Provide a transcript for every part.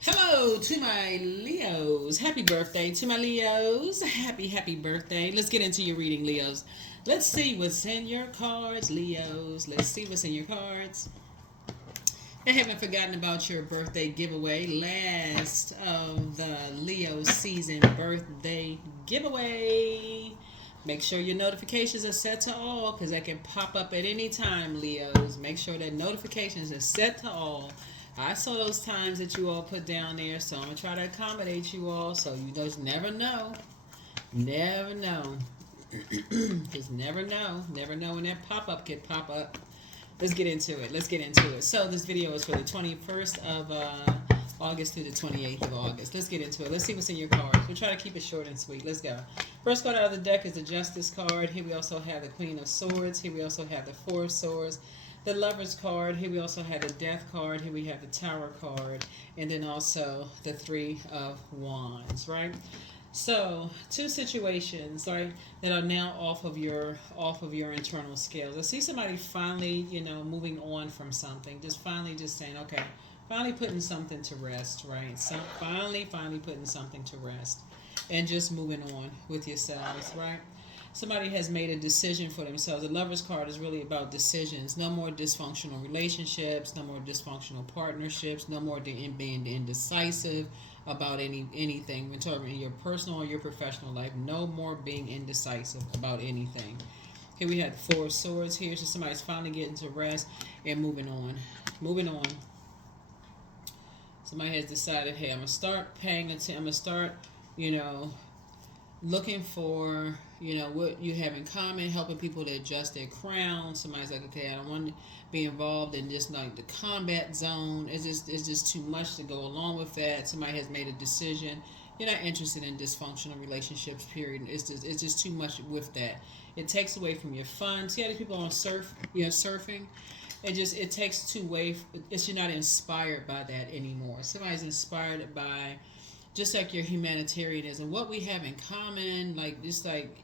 Hello to my Leos. Happy birthday to my Leos. Happy birthday. Let's get into your reading, Leos. Let's see what's in your cards, Leos. Let's see what's in your cards. I haven't forgotten about your birthday giveaway. Last of the Leo season birthday giveaway. Make sure your notifications are set to all because that can pop up at any time, Leos. Make sure that notifications are set to all. I saw those times that you all put down there, so I'm going to try to accommodate you all so you just never know. Never know. Just never know. Never know when that pop up could pop up. Let's get into it. Let's get into it. So this video is for the 21st of August through the 28th of August. Let's get into it. Let's see what's in your cards. We'll try to keep it short and sweet. Let's go. First card out of the deck is the Justice card. Here we also have the Queen of Swords. Here we also have the Four of Swords. The Lover's card. Here we also have the Death card. Here we have the Tower card. And then also the Three of Wands, right? So, two situations, right, that are now off of your internal scales. I see somebody finally, moving on from something. Just finally just saying, okay, finally putting something to rest, right? So finally putting something to rest. And just moving on with yourselves, right? Somebody has made a decision for themselves. The Lover's card is really about decisions. No more dysfunctional relationships, no more dysfunctional partnerships, no more being indecisive about anything. We're talking in your personal or your professional life. No more being indecisive about anything. Here we have the Four of Swords here. So somebody's finally getting to rest and moving on. Moving on. Somebody has decided, hey, I'm going to start paying attention. I'm going to start, you know, looking for what you have in common, helping people to adjust their crown. Somebody's like, okay, I don't want to be involved in just like the combat zone. It's just too much to go along with that. Somebody has made a decision. You're not interested in dysfunctional relationships, period. It's just too much with that. It takes away from your fun. See how these people on surfing. It takes two away. It's You're not inspired by that anymore. Somebody's inspired by just like your humanitarianism, what we have in common, like just like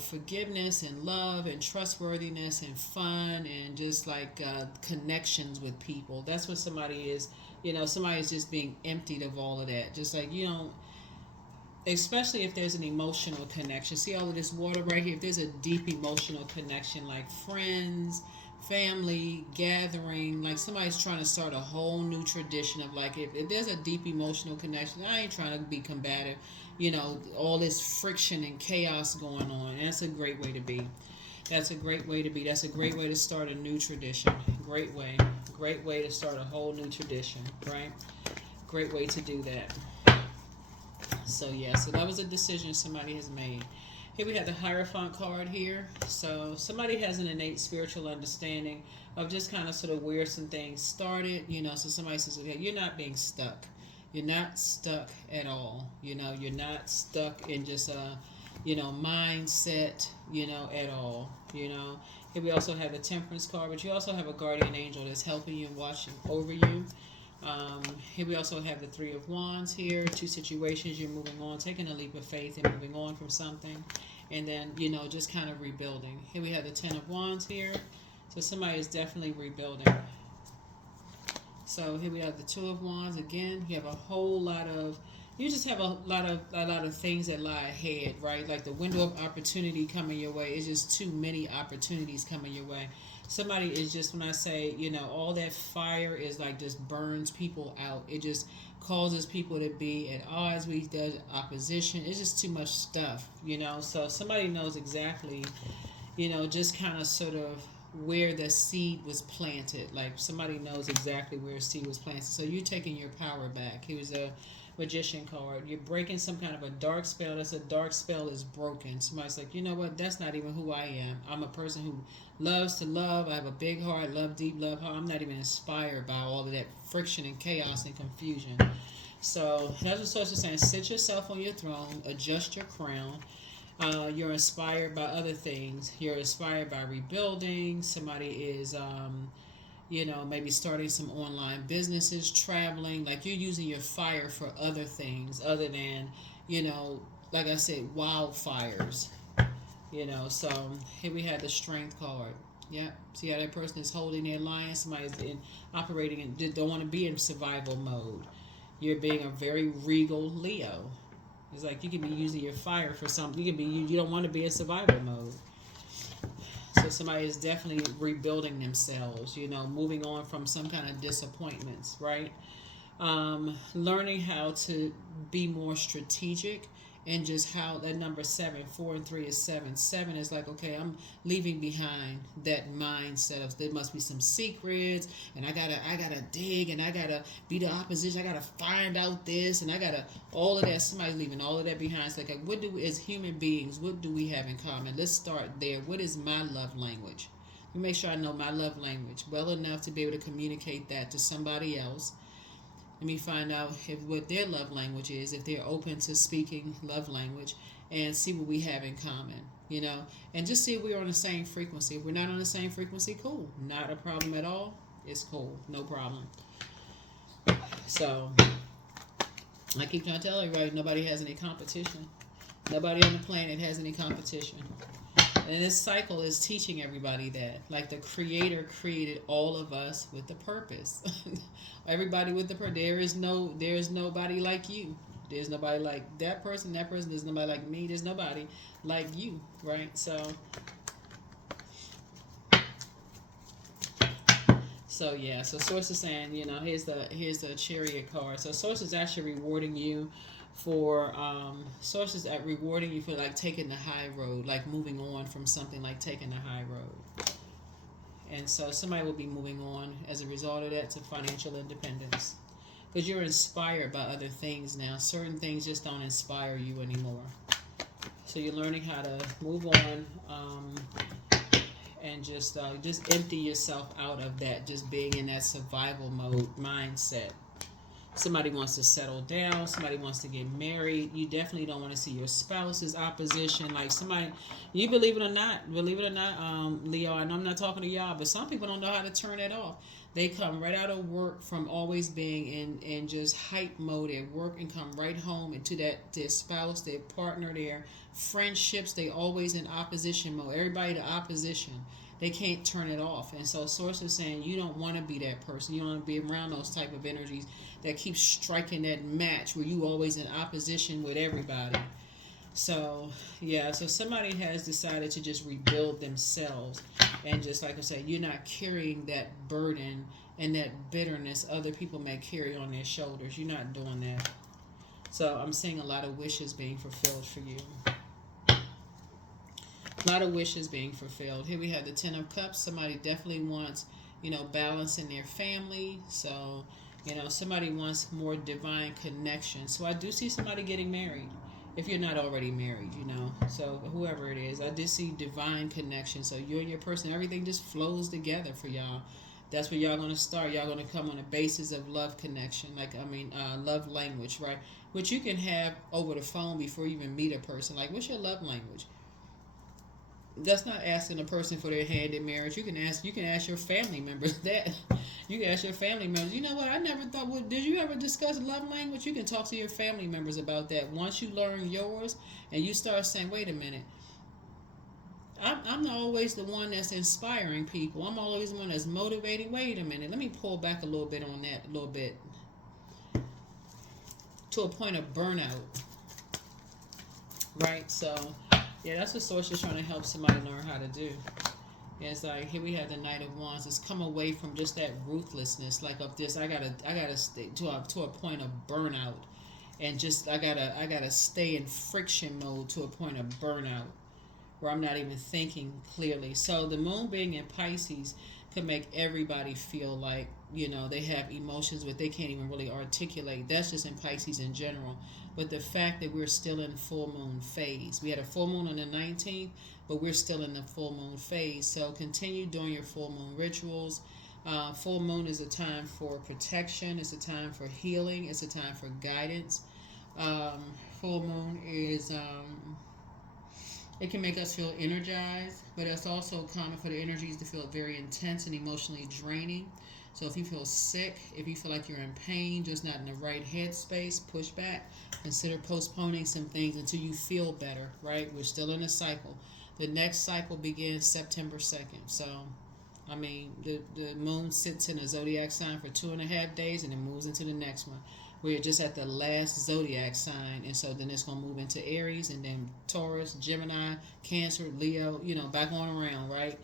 forgiveness and love and trustworthiness and fun and just like connections with people. That's what somebody is. Somebody is just being emptied of all of that. Just like especially if there's an emotional connection. See all of this water right here. If there's a deep emotional connection, like friends, family gathering, like somebody's trying to start a whole new tradition of like if there's a deep emotional connection. I ain't trying to be combative, all this friction and chaos going on. And that's a great way to be. That's a great way to be. That's a great way to start a new tradition. Great way to start a whole new tradition, right? Great way to do that. So yeah, so that was a decision somebody has made. Here we have the Hierophant card here. So somebody has an innate spiritual understanding of just kind of sort of where some things started. So somebody says, okay, you're not being stuck. You're not stuck at all. You're not stuck in just a, mindset, at all. Here we also have the Temperance card, but you also have a guardian angel that's helping you and watching over you. Here we also have the Three of Wands here. Two situations you're moving on, taking a leap of faith and moving on from something. And then, just kind of rebuilding. Here we have the Ten of Wands here. So somebody is definitely rebuilding. So here we have the Two of Wands again. You have a whole lot of you just have a lot of things that lie ahead, right? Like the window of opportunity coming your way. It's just too many opportunities coming your way. Somebody is just, when I say, all that fire is like just burns people out. It just causes people to be at odds with each other, opposition. It's just too much stuff. So somebody knows exactly, just kind of sort of where the seed was planted. Like somebody knows exactly where a seed was planted. So you're taking your power back. He was a Magician card. You're breaking some kind of a dark spell. That's a dark spell is broken. Somebody's like, you know what? That's not even who I am. I'm a person who loves to love. I have a big heart, love deep, love hard. I'm not even inspired by all of that friction and chaos and confusion. So that's what Source is saying. Sit yourself on your throne. Adjust your crown. You're inspired by other things. You're inspired by rebuilding. Somebody is maybe starting some online businesses, traveling. Like you're using your fire for other things other than, like I said, wildfires. So here we have the Strength card. Yeah. See how that person is holding their line? Somebody's operating and don't want to be in survival mode. You're being a very regal Leo. It's like you can be using your fire for something. You can be you don't want to be in survival mode. So somebody is definitely rebuilding themselves. Moving on from some kind of disappointments, right? Learning how to be more strategic, and just how that number seven, 4 and 3 is seven. Seven is like, okay, I'm leaving behind that mindset of there must be some secrets, and I gotta dig, and I gotta be the opposition. I gotta find out this, and I gotta all of that. Somebody's leaving all of that behind. It's like, what do we, as human beings, what do we have in common? Let's start there. What is my love language? Let me make sure I know my love language well enough to be able to communicate that to somebody else. Let me find out what their love language is, if they're open to speaking love language, and see what we have in common. And just see if we're on the same frequency. If we're not on the same frequency, cool. Not a problem at all. It's cool. No problem. So, I keep trying to tell everybody, nobody has any competition. Nobody on the planet has any competition. And this cycle is teaching everybody that. Like the Creator created all of us with a purpose. Everybody with the purpose. There is nobody like you. There's nobody like that person, there's nobody like me, there's nobody like you, right? So yeah, so Source is saying, here's the Chariot card. So Source is actually rewarding you for sources at rewarding you for like taking the high road, like moving on from something, like taking the high road. And so somebody will be moving on as a result of that to financial independence, because you're inspired by other things now. Certain things just don't inspire you anymore, so you're learning how to move on, and just empty yourself out of that, just being in that survival mode mindset. Somebody wants to settle down. Somebody wants to get married. You definitely don't want to see your spouse's opposition. Like somebody, you believe it or not, Leo, and I'm not talking to y'all, but some people don't know how to turn it off. They come right out of work from always being in just hype mode at work, and come right home into their spouse, their partner, their friendships. They always in opposition mode. Everybody to opposition. They can't turn it off. And so Source is saying you don't want to be that person. You don't want to be around those type of energies that keep striking that match where you always in opposition with everybody. So yeah, so somebody has decided to just rebuild themselves, and just like I said, you're not carrying that burden and that bitterness other people may carry on their shoulders. You're not doing that. So I'm seeing a lot of wishes being fulfilled for you. A lot of wishes being fulfilled. Here we have the Ten of Cups. Somebody definitely wants, balance in their family. So, somebody wants more divine connection. So I do see somebody getting married. If you're not already married. So whoever it is, I did see divine connection. So you and your person, everything just flows together for y'all. That's where y'all gonna start. Y'all gonna come on a basis of love connection, love language, right? Which you can have over the phone before you even meet a person. Like, what's your love language? That's not asking a person for their hand in marriage. You can ask your family members that. You can ask your family members. You know what? I never thought. Well, did you ever discuss love language? You can talk to your family members about that. Once you learn yours, and you start saying, "Wait a minute, I'm not always the one that's inspiring people. I'm always the one that's motivating. Wait a minute. Let me pull back a little bit on that. A little bit to a point of burnout." Right. So yeah, that's what Source is trying to help somebody learn how to do. And it's like, here we have the Knight of Wands. It's come away from just that ruthlessness, like of this. I gotta stay to a point of burnout, and just I gotta stay in friction mode to a point of burnout, where I'm not even thinking clearly. So the Moon being in Pisces could make everybody feel like they have emotions, but they can't even really articulate. That's just in Pisces in general. But the fact that we're still in full moon phase, we had a full moon on the 19th, but we're still in the full moon phase. So continue doing your full moon rituals. Full moon is a time for protection. It's a time for healing. It's a time for guidance. Full moon is it can make us feel energized, but it's also common for the energies to feel very intense and emotionally draining. So if you feel sick, if you feel like you're in pain, just not in the right headspace, push back. Consider postponing some things until you feel better, right? We're still in a cycle. The next cycle begins September 2nd. So, I mean, the moon sits in a zodiac sign for 2.5 days and then moves into the next one. We're just at the last zodiac sign, and so then it's going to move into Aries and then Taurus, Gemini, Cancer, Leo, back on around, right?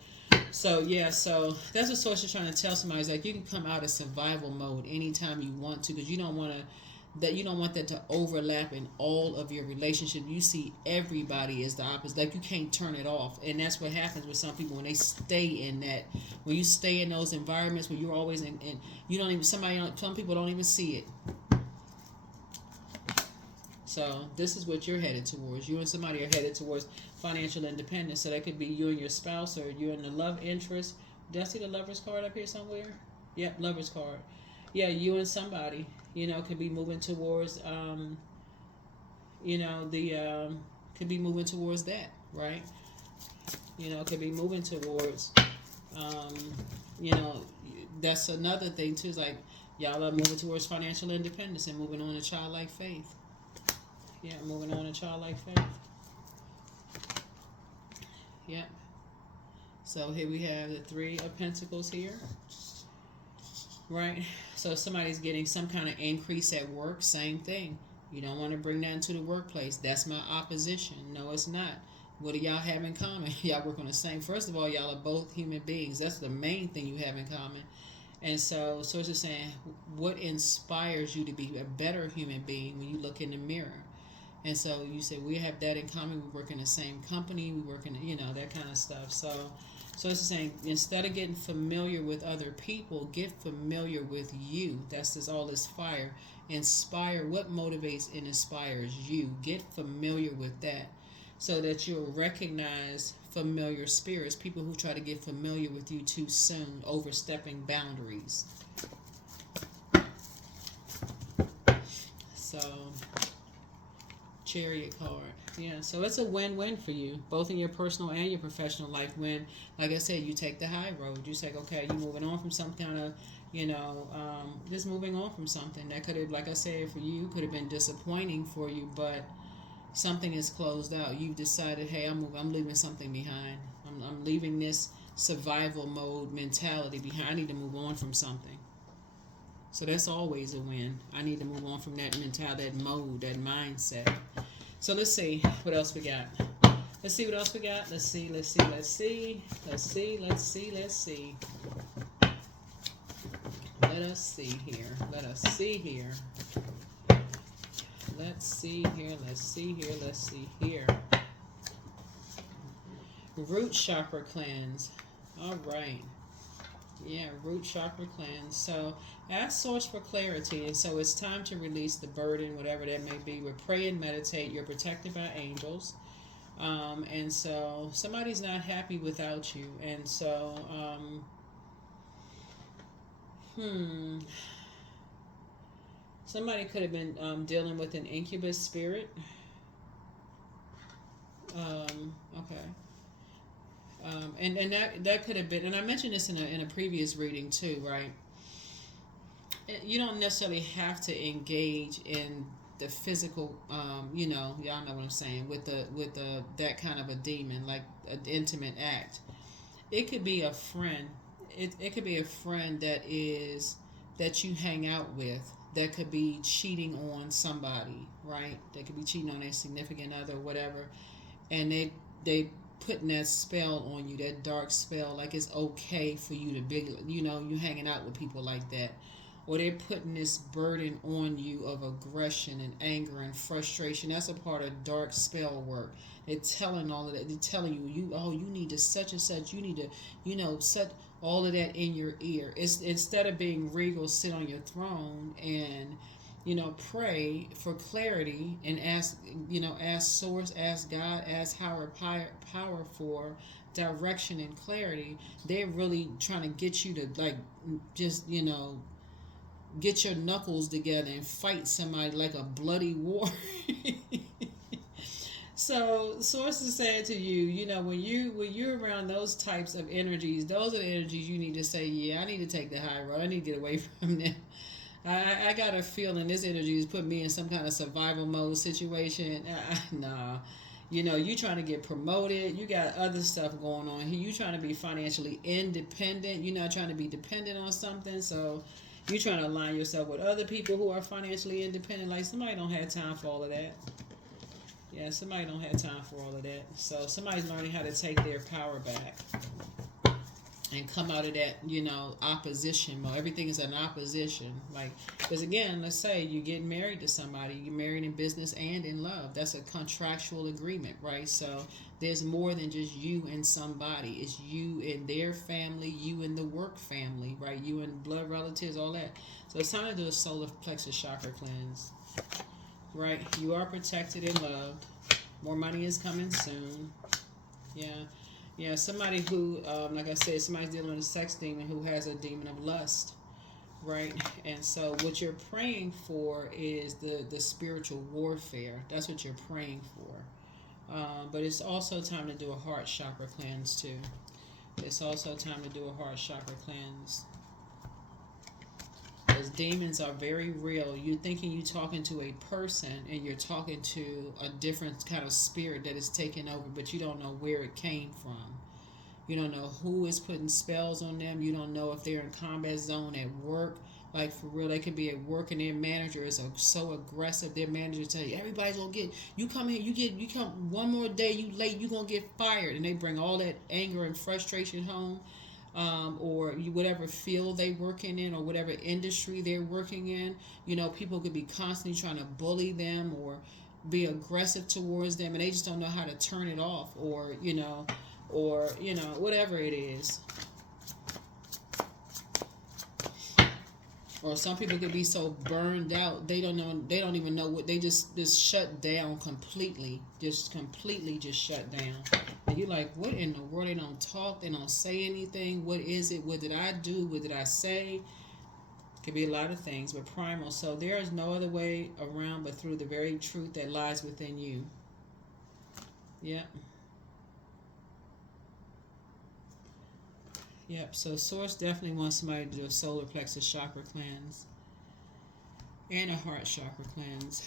So, yeah, so that's what Source is trying to tell somebody. Is like you can come out of survival mode anytime you want to, because you don't want to that you don't want that to overlap in all of your relationships. You see everybody as the opposite. Like you can't turn it off. And that's what happens with some people when they stay in that. When you stay in those environments where you're always in, and you don't even some people don't even see it. So this is what you're headed towards. You and somebody are headed towards financial independence. So that could be you and your spouse, or you and the love interest. Did I see the lover's card up here somewhere? Yep, lover's card. Yeah, you and somebody, could be moving towards, could be moving towards that, right? Could be moving towards, that's another thing too. Is like y'all are moving towards financial independence and moving on to childlike faith. Yeah, moving on to childlike faith. Yep. So here we have the Three of Pentacles here. Right? So if somebody's getting some kind of increase at work, same thing. You don't want to bring that into the workplace. That's my opposition. No, it's not. What do y'all have in common? Y'all work on the same. First of all, y'all are both human beings. That's the main thing you have in common. And so it's just saying, what inspires you to be a better human being when you look in the mirror? And so you say, we have that in common. We work in the same company. We work in, that kind of stuff. So it's saying, instead of getting familiar with other people, get familiar with you. That's just all this fire. Inspire, what motivates and inspires you. Get familiar with that so that you'll recognize familiar spirits, people who try to get familiar with you too soon, overstepping boundaries. So, Chariot card. Yeah, so it's a win-win for you, both in your personal and your professional life. When, like I said, you take the high road. You say, okay, you're moving on from some kind of, just moving on from something that could have, like I said, for you, could have been disappointing for you, but something is closed out. You've decided, hey, I'm leaving something behind. I'm leaving this survival mode mentality behind. I need to move on from something. So that's always a win. I need to move on from that mentality, that mode, that mindset. So let's see what else we got. Let's see what else we got. Let's see. Let us see here. Let us see here. Root chakra cleanse. All right. Yeah, root chakra cleanse. So ask Source for clarity. And so it's time to release the burden, whatever that may be. We pray and meditate. You're protected by angels. And so somebody's not happy without you. And so, somebody could have been dealing with an incubus spirit. Okay. And that could have been, and I mentioned this in a previous reading too, right? You don't necessarily have to engage in the physical, y'all know what I'm saying, with the that kind of a demon, like an intimate act. It could be a friend. It could be a friend that you hang out with that could be cheating on somebody, right? They could be cheating on their significant other, whatever, and they putting that spell on you, that dark spell, like it's okay for you to be, you hanging out with people like that. Or they're putting this burden on you of aggression and anger and frustration. That's a part of dark spell work. They're telling all of that. They're telling you, you need to such and such. You need to, set all of that in your ear. It's instead of being regal, sit on your throne and, pray for clarity and ask Source, ask God, ask higher power for direction and clarity. They're really trying to get you to get your knuckles together and fight somebody like a bloody war. So Source is saying to you, when you're around those types of energies, those are the energies you need to say, yeah, I need to take the high road. I need to get away from them. I got a feeling this energy is putting me in some kind of survival mode situation. Nah. You know, you trying to get promoted. You got other stuff going on here. You trying to be financially independent. You're not trying to be dependent on something. So you trying to align yourself with other people who are financially independent. Like somebody don't have time for all of that. Yeah, somebody don't have time for all of that. So somebody's learning how to take their power back and come out of that, you know, opposition mode. Everything is an opposition. Like, because again, let's say you get married to somebody, you get married in business and in love. That's a contractual agreement, right? So there's more than just you and somebody. It's you and their family, you and the work family, right? You and blood relatives, all that. So it's time to do a solar plexus chakra cleanse, right? You are protected and loved. More money is coming soon. Yeah. Yeah, somebody who, like I said, somebody's dealing with a sex demon who has a demon of lust, right? And so what you're praying for is the spiritual warfare. That's what you're praying for. But it's also time to do a heart chakra cleanse, too. It's also time to do a heart chakra cleanse. Those demons are very real. You're thinking you're talking to a person and you're talking to a different kind of spirit that is taking over, but you don't know where it came from. You don't know who is putting spells on them. You don't know if they're in combat zone at work. Like for real, they could be at work and their manager is so aggressive. Their manager tell you everybody's gonna get you come here. You come one more day. You late. You gonna get fired. And they bring all that anger and frustration home. Or whatever field they working in or whatever industry they're working in. You know, people could be constantly trying to bully them or be aggressive towards them, and they just don't know how to turn it off, or whatever it is. Or some people could be so burned out they don't even know what, they just shut down completely, just shut down. And you're like, what in the world? They don't talk, they don't say anything. What is it? What did I do? What did I say? Could be a lot of things, but primal. So there is no other way around but through the very truth that lies within you. Yep. Yep, so Source definitely wants somebody to do a solar plexus chakra cleanse and a heart chakra cleanse.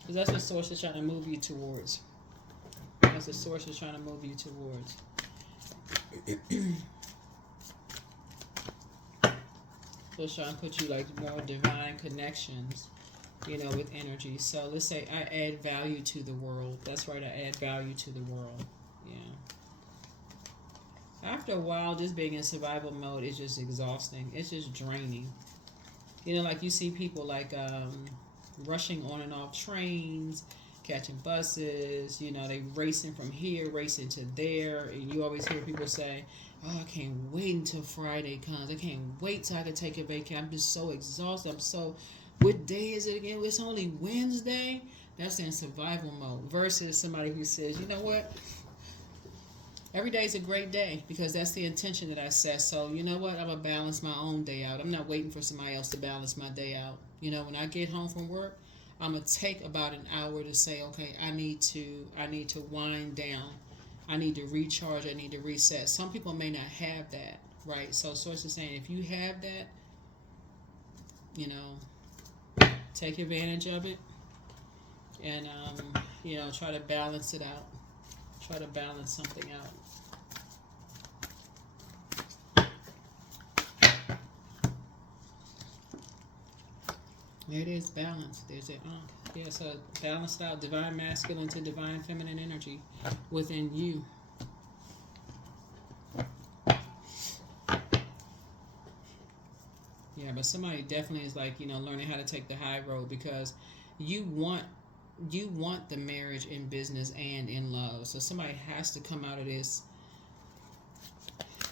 Because that's what Source is trying to move you towards. That's what Source is trying to move you towards. So it's trying to put you like more divine connections, with energy. So let's say I add value to the world. That's right, I add value to the world. Yeah. After a while, just being in survival mode is just exhausting. It's just draining. Like you see people like rushing on and off trains, catching buses. They racing from here, racing to there. And you always hear people say, oh, I can't wait until Friday comes. I can't wait till I can take a vacation. I'm just so exhausted. What day is it again? It's only Wednesday. That's in survival mode. Versus somebody who says, you know what? Every day is a great day because that's the intention that I set. So, you know what? I'm going to balance my own day out. I'm not waiting for somebody else to balance my day out. When I get home from work, I'm going to take about an hour to say, okay, I need to wind down. I need to recharge. I need to reset. Some people may not have that, right? So, Source is saying, if you have that, take advantage of it and, try to balance it out. Try to balance something out. There it is, balance. There's it. Yeah, so balanced out divine masculine to divine feminine energy within you. Yeah, but somebody definitely is like, learning how to take the high road because you want the marriage in business and in love. So somebody has to come out of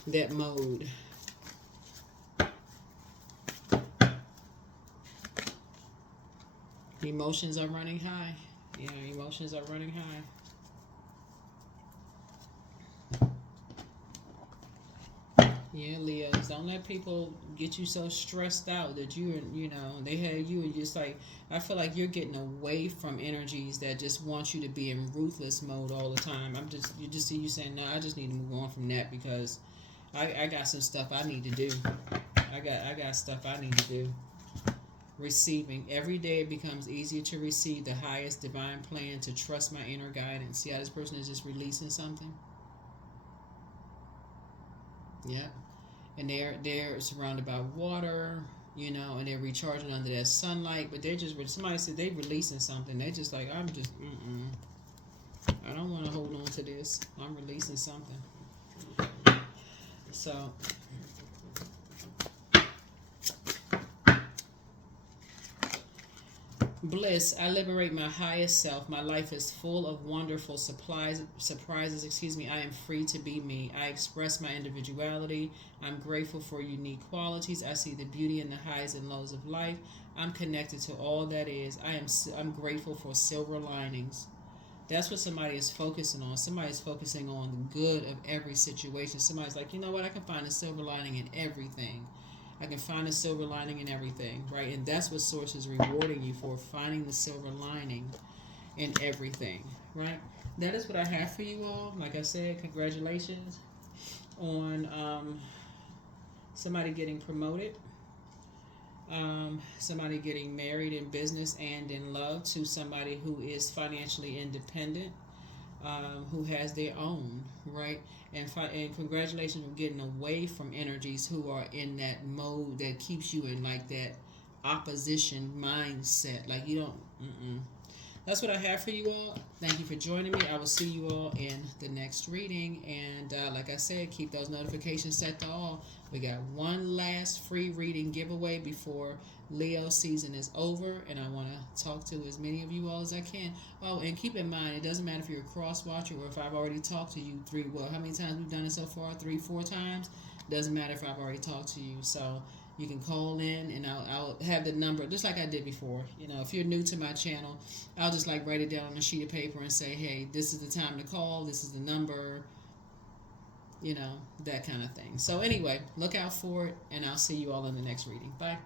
that mode. Emotions are running high. Yeah, emotions are running high. Yeah, Leos, don't let people get you so stressed out that they have you and just like, I feel like you're getting away from energies that just want you to be in ruthless mode all the time. You just see you saying, no, I just need to move on from that because I got some stuff I need to do. I got stuff I need to do. Receiving. Every day it becomes easier to receive the highest divine plan, to trust my inner guidance. See how this person is just releasing something? Yep. And they're surrounded by water, and they're recharging under that sunlight. But they're just, somebody said they releasing something. They're just like, I'm just, I don't want to hold on to this. I'm releasing something. So, bliss. I liberate my highest self. My life is full of wonderful surprises. I am free to be me. I express my individuality. I'm grateful for unique qualities. I see the beauty in the highs and lows of life. I'm connected to all that is. I'm grateful for silver linings. That's what somebody is focusing on. Somebody's focusing on the good of every situation. Somebody's like, you know what? I can find a silver lining in everything. I can find a silver lining in everything, right? And that's what Source is rewarding you for, finding the silver lining in everything, right? That is what I have for you all. Like I said, congratulations on somebody getting promoted, somebody getting married in business and in love, to somebody who is financially independent, who has their own, right? And congratulations on getting away from energies who are in that mode that keeps you in like that opposition mindset. Like you don't. That's what I have for you all. Thank you for joining me. I will see you all in the next reading. And like I said, keep those notifications set to all. We got one last free reading giveaway before Leo season is over, and I want to talk to as many of you all as I can. Oh, and keep in mind, it doesn't matter if you're a cross watcher or if I've already talked to you how many times we've done it so far? 3-4 times. Doesn't matter if I've already talked to you. So you can call in, and I'll have the number just like I did before. If you're new to my channel, I'll just like write it down on a sheet of paper and say, hey, this is the time to call. This is the number. That kind of thing. So anyway, look out for it, and I'll see you all in the next reading. Bye.